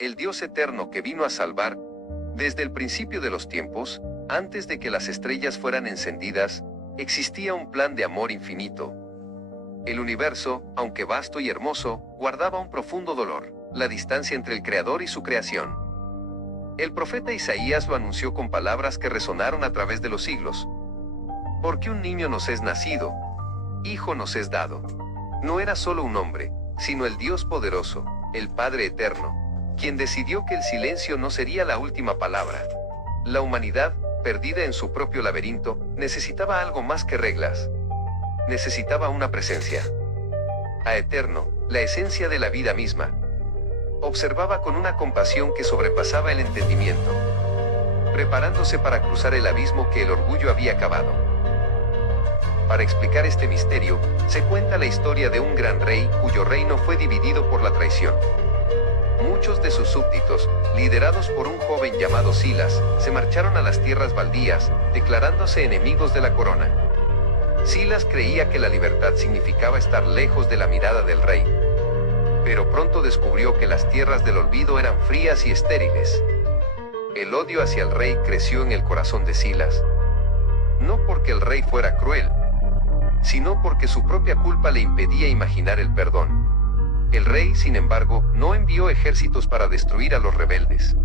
el Dios eterno que vino a salvar, desde el principio de los tiempos, antes de que las estrellas fueran encendidas, existía un plan de amor infinito. El universo, aunque vasto y hermoso, guardaba un profundo dolor, la distancia entre el Creador y su creación. El profeta Isaías lo anunció con palabras que resonaron a través de los siglos. Porque un niño nos es nacido, hijo nos es dado. No era solo un hombre, sino el Dios poderoso, el Padre eterno, quien decidió que el silencio no sería la última palabra. La humanidad, perdida en su propio laberinto, necesitaba algo más que reglas. Necesitaba una presencia. A Eterno, la esencia de la vida misma, observaba con una compasión que sobrepasaba el entendimiento, preparándose para cruzar el abismo que el orgullo había cavado. Para explicar este misterio, se cuenta la historia de un gran rey cuyo reino fue dividido por la traición. Muchos de sus súbditos, liderados por un joven llamado Silas, se marcharon a las tierras baldías, declarándose enemigos de la corona. Silas creía que la libertad significaba estar lejos de la mirada del rey. Pero pronto descubrió que las tierras del olvido eran frías y estériles. El odio hacia el rey creció en el corazón de Silas. No porque el rey fuera cruel, sino porque su propia culpa le impedía imaginar el perdón. El rey, sin embargo, no envió ejércitos para destruir a los rebeldes.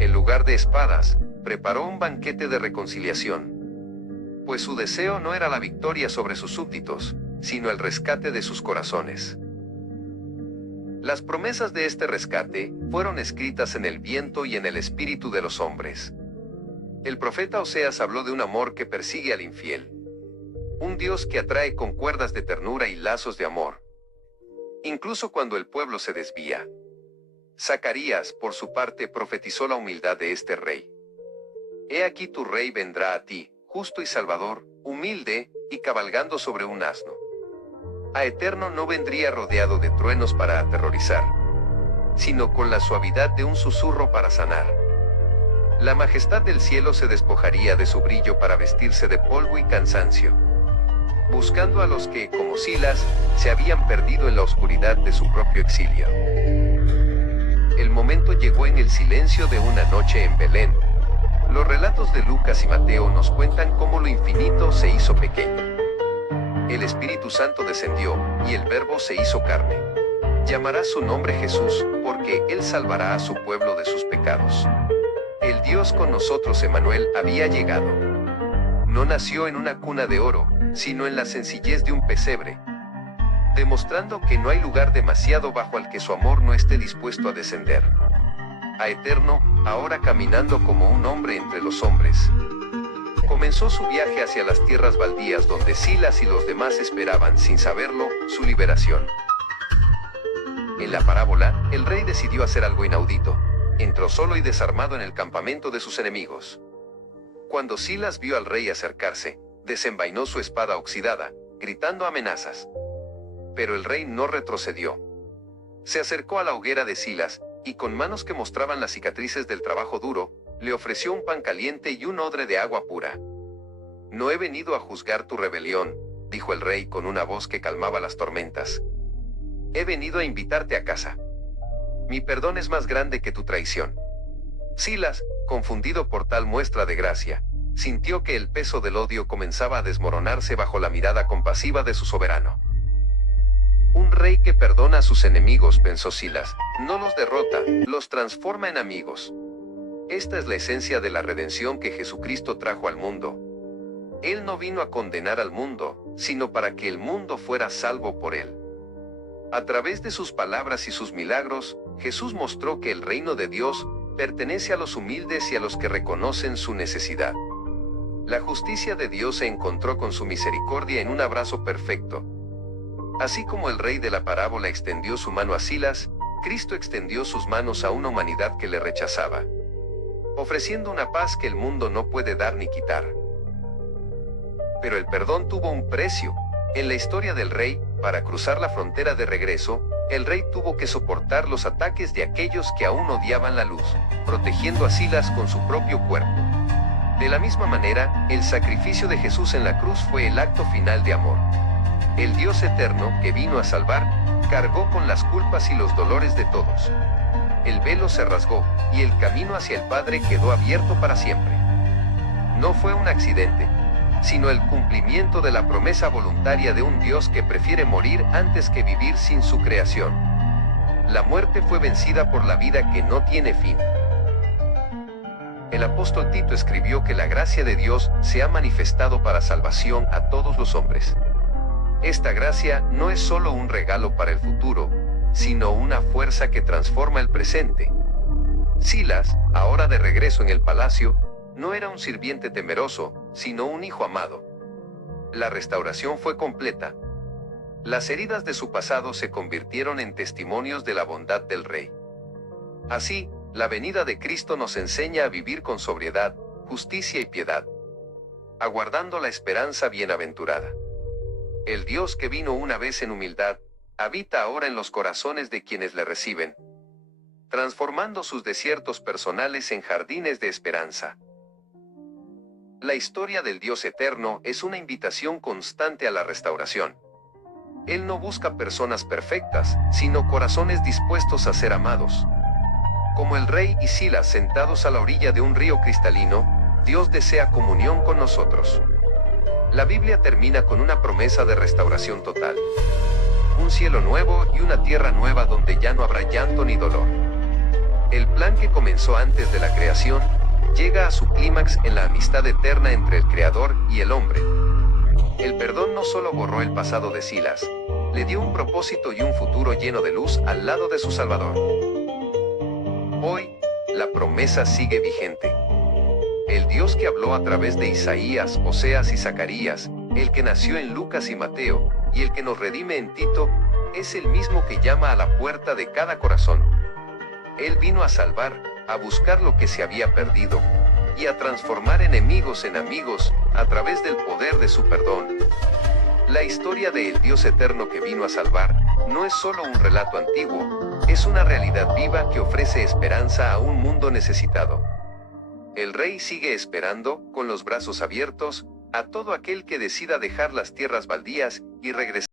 En lugar de espadas, preparó un banquete de reconciliación. Pues su deseo no era la victoria sobre sus súbditos, sino el rescate de sus corazones. Las promesas de este rescate fueron escritas en el viento y en el espíritu de los hombres. El profeta Oseas habló de un amor que persigue al infiel. Un Dios que atrae con cuerdas de ternura y lazos de amor, incluso cuando el pueblo se desvía. Zacarías, por su parte, profetizó la humildad de este rey. He aquí tu rey vendrá a ti, justo y salvador, humilde, y cabalgando sobre un asno. A Eterno no vendría rodeado de truenos para aterrorizar, sino con la suavidad de un susurro para sanar. La majestad del cielo se despojaría de su brillo para vestirse de polvo y cansancio, buscando a los que, como Silas, se habían perdido en la oscuridad de su propio exilio. El momento llegó en el silencio de una noche en Belén. Los relatos de Lucas y Mateo nos cuentan cómo lo infinito se hizo pequeño. El Espíritu Santo descendió, y el Verbo se hizo carne. Llamará su nombre Jesús, porque Él salvará a su pueblo de sus pecados. El Dios con nosotros, Emmanuel, había llegado. No nació en una cuna de oro, sino en la sencillez de un pesebre, demostrando que no hay lugar demasiado bajo al que su amor no esté dispuesto a descender. A Eterno, ahora caminando como un hombre entre los hombres, comenzó su viaje hacia las tierras baldías donde Silas y los demás esperaban, sin saberlo, su liberación. En la parábola, el rey decidió hacer algo inaudito. Entró solo y desarmado en el campamento de sus enemigos. Cuando Silas vio al rey acercarse, desenvainó su espada oxidada, gritando amenazas. Pero el rey no retrocedió. Se acercó a la hoguera de Silas, y con manos que mostraban las cicatrices del trabajo duro, le ofreció un pan caliente y un odre de agua pura. No he venido a juzgar tu rebelión, dijo el rey con una voz que calmaba las tormentas. He venido a invitarte a casa. Mi perdón es más grande que tu traición. Silas, confundido por tal muestra de gracia, sintió que el peso del odio comenzaba a desmoronarse bajo la mirada compasiva de su soberano. Un rey que perdona a sus enemigos, pensó Silas, no los derrota, los transforma en amigos. Esta es la esencia de la redención que Jesucristo trajo al mundo. Él no vino a condenar al mundo, sino para que el mundo fuera salvo por él. A través de sus palabras y sus milagros, Jesús mostró que el reino de Dios pertenece a los humildes y a los que reconocen su necesidad. La justicia de Dios se encontró con su misericordia en un abrazo perfecto. Así como el rey de la parábola extendió su mano a Silas, Cristo extendió sus manos a una humanidad que le rechazaba, ofreciendo una paz que el mundo no puede dar ni quitar. Pero el perdón tuvo un precio. En la historia del rey, para cruzar la frontera de regreso, el rey tuvo que soportar los ataques de aquellos que aún odiaban la luz, protegiendo a Silas con su propio cuerpo. De la misma manera, el sacrificio de Jesús en la cruz fue el acto final de amor. El Dios eterno, que vino a salvar, cargó con las culpas y los dolores de todos. el velo se rasgó, y el camino hacia el Padre quedó abierto para siempre. No fue un accidente, sino el cumplimiento de la promesa voluntaria de un Dios que prefiere morir antes que vivir sin su creación. La muerte fue vencida por la vida que no tiene fin. El apóstol Tito escribió que la gracia de Dios se ha manifestado para salvación a todos los hombres. Esta gracia no es solo un regalo para el futuro, sino una fuerza que transforma el presente. Silas, ahora de regreso en el palacio, no era un sirviente temeroso, sino un hijo amado. La restauración fue completa. Las heridas de su pasado se convirtieron en testimonios de la bondad del Rey. Así, la venida de Cristo nos enseña a vivir con sobriedad, justicia y piedad, aguardando la esperanza bienaventurada. El Dios que vino una vez en humildad, habita ahora en los corazones de quienes le reciben, transformando sus desiertos personales en jardines de esperanza. La historia del Dios eterno es una invitación constante a la restauración. Él no busca personas perfectas, sino corazones dispuestos a ser amados. Como el rey y Silas sentados a la orilla de un río cristalino, Dios desea comunión con nosotros. La Biblia termina con una promesa de restauración total. Un cielo nuevo y una tierra nueva donde ya no habrá llanto ni dolor. El plan que comenzó antes de la creación, llega a su clímax en la amistad eterna entre el Creador y el hombre. El perdón no solo borró el pasado de Silas, le dio un propósito y un futuro lleno de luz al lado de su Salvador. Hoy, la promesa sigue vigente. El Dios que habló a través de Isaías, Oseas y Zacarías, el que nació en Lucas y Mateo, y el que nos redime en Tito, es el mismo que llama a la puerta de cada corazón. Él vino a salvar, a buscar lo que se había perdido, y a transformar enemigos en amigos, a través del poder de su perdón. La historia del Dios eterno que vino a salvar, no es solo un relato antiguo, es una realidad viva que ofrece esperanza a un mundo necesitado. El Rey sigue esperando, con los brazos abiertos, a todo aquel que decida dejar las tierras baldías y regresar